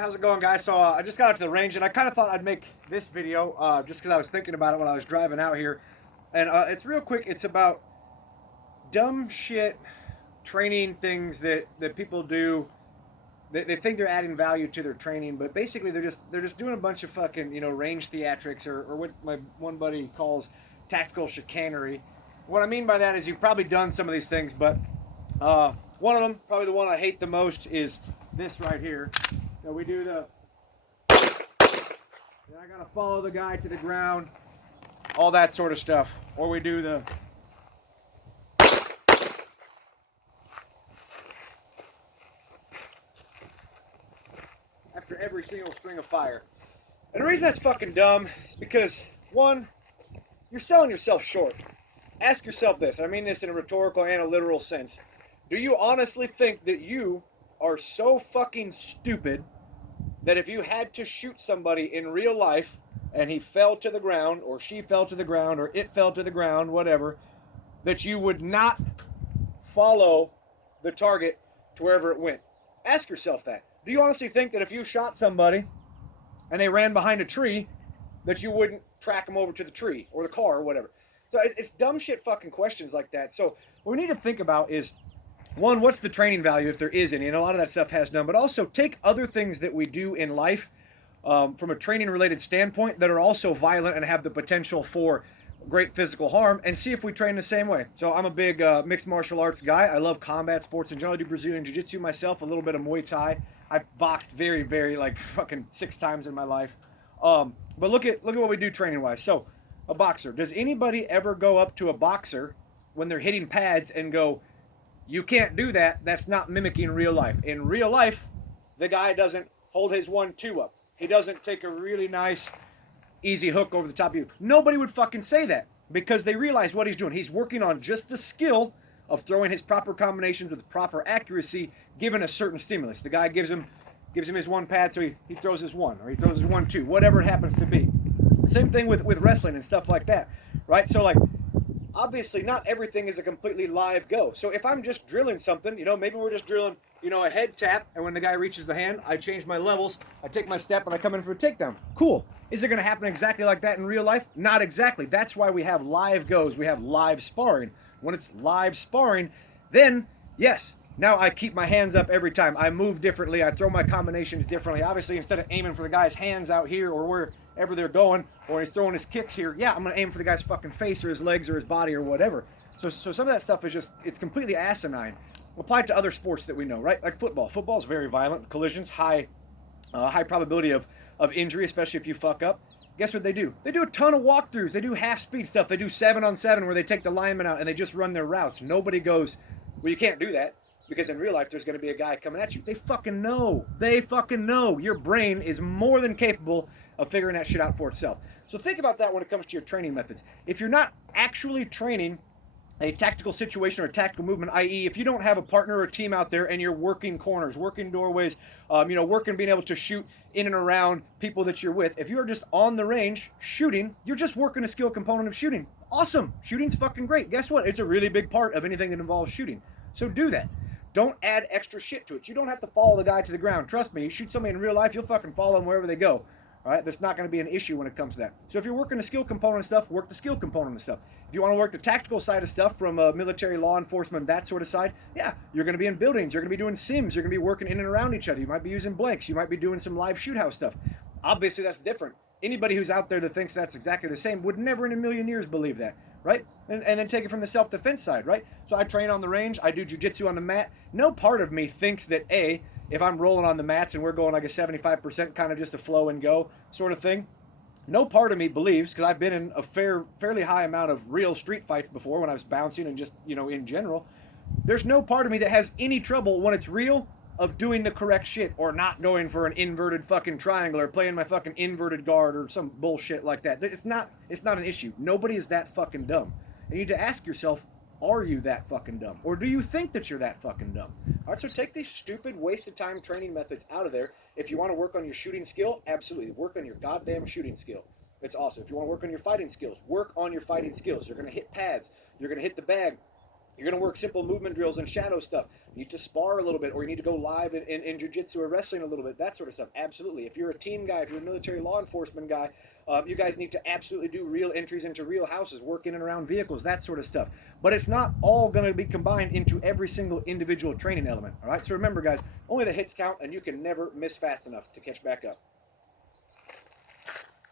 How's it going, guys? So I just got out to the range, and I kind of thought I'd make this video just because I was thinking about it when I was driving out here. And it's real quick. It's about dumb shit training things that people do. They think they're adding value to their training, but basically they're just doing a bunch of fucking range theatrics or what my one buddy calls tactical chicanery. What I mean by that is you've probably done some of these things, but one of them, probably the one I hate the most, is this right here. So we do the, I gotta follow the guy to the ground, all that sort of stuff. Or we do the, after every single string of fire. And the reason that's fucking dumb is because, one, you're selling yourself short. Ask yourself this, and I mean this in a rhetorical and a literal sense. Do you honestly think that you are so fucking stupid that if you had to shoot somebody in real life and he fell to the ground, or she fell to the ground, or it fell to the ground, whatever, that you would not follow the target to wherever it went? Ask yourself that. Do you honestly think that if you shot somebody and they ran behind a tree, that you wouldn't track them over to the tree or the car or whatever? So it's dumb shit fucking questions like that. So what we need to think about is, one, what's the training value if there is any? And a lot of that stuff has none. But also take other things that we do in life from a training related standpoint that are also violent and have the potential for great physical harm, and see if we train the same way. So I'm a big mixed martial arts guy. I love combat sports in general. I do Brazilian Jiu-Jitsu myself, a little bit of Muay Thai. I've boxed very, very, like, fucking 6 times in my life. But look at what we do training wise. So a boxer. Does anybody ever go up to a boxer when they're hitting pads and go, "You can't do that. That's not mimicking real life"? In real life, the guy doesn't hold his 1-2 up. He doesn't take a really nice, easy hook over the top of you. Nobody would fucking say that because they realize what he's doing. He's working on just the skill of throwing his proper combinations with proper accuracy given a certain stimulus. The guy gives him his 1 pad, so he throws his 1, or he throws his 1-2, whatever it happens to be. Same thing with wrestling and stuff like that, right? So, like, obviously not everything is a completely live go. So if I'm just drilling something, maybe we're just drilling, a head tap, and when the guy reaches the hand, I change my levels, I take my step, and I come in for a takedown. Cool. Is it going to happen exactly like that in real life? Not exactly. That's why we have live goes. We have live sparring. When it's live sparring, then, yes, now I keep my hands up every time. I move differently. I throw my combinations differently. Obviously, instead of aiming for the guy's hands out here or wherever they're going, or he's throwing his kicks here, yeah, I'm going to aim for the guy's fucking face or his legs or his body or whatever. So some of that stuff is just, it's completely asinine. Applied to other sports that we know, right? Like football. Football's very violent. Collisions, high probability of injury, especially if you fuck up. Guess what they do? They do a ton of walkthroughs. They do half-speed stuff. They do 7-on-7 where they take the lineman out and they just run their routes. Nobody goes, well, you can't do that because in real life there's going to be a guy coming at you. They fucking know. They fucking know. Your brain is more than capable of figuring that shit out for itself. So think about that when it comes to your training methods. If you're not actually training a tactical situation or a tactical movement, i.e. if you don't have a partner or a team out there and you're working corners, working doorways, working being able to shoot in and around people that you're with, if you're just on the range shooting, you're just working a skill component of shooting. Awesome. Shooting's fucking great. Guess what? It's a really big part of anything that involves shooting. So do that. Don't add extra shit to it. You don't have to follow the guy to the ground. Trust me, you shoot somebody in real life, you'll fucking follow them wherever they go. All right, that's not going to be an issue when it comes to that. So if you're working the skill component of stuff, work the skill component of stuff. If you want to work the tactical side of stuff from military, law enforcement, that sort of side, yeah, you're going to be in buildings, you're going to be doing sims, you're going to be working in and around each other. You might be using blanks, you might be doing some live shoot house stuff. Obviously, that's different. Anybody who's out there that thinks that's exactly the same would never in a million years believe that, right? And then take it from the self-defense side, right? So I train on the range, I do jiu-jitsu on the mat. No part of me thinks that, A, if I'm rolling on the mats and we're going like a 75% kind of just a flow and go sort of thing, no part of me believes, because I've been in a fairly high amount of real street fights before when I was bouncing and just, in general, there's no part of me that has any trouble when it's real of doing the correct shit or not going for an inverted fucking triangle or playing my fucking inverted guard or some bullshit like that. It's not an issue. Nobody is that fucking dumb. And you need to ask yourself, are you that fucking dumb? Or do you think that you're that fucking dumb? All right, so take these stupid, wasted time training methods out of there. If you want to work on your shooting skill, absolutely. Work on your goddamn shooting skill. It's awesome. If you want to work on your fighting skills, work on your fighting skills. You're going to hit pads. You're going to hit the bag. You're going to work simple movement drills and shadow stuff. You need to spar a little bit, or you need to go live in jiu-jitsu or wrestling a little bit, that sort of stuff. Absolutely. If you're a team guy, if you're a military law enforcement guy, you guys need to absolutely do real entries into real houses, work in and around vehicles, that sort of stuff. But it's not all going to be combined into every single individual training element. All right. So remember, guys, only the hits count, and you can never miss fast enough to catch back up.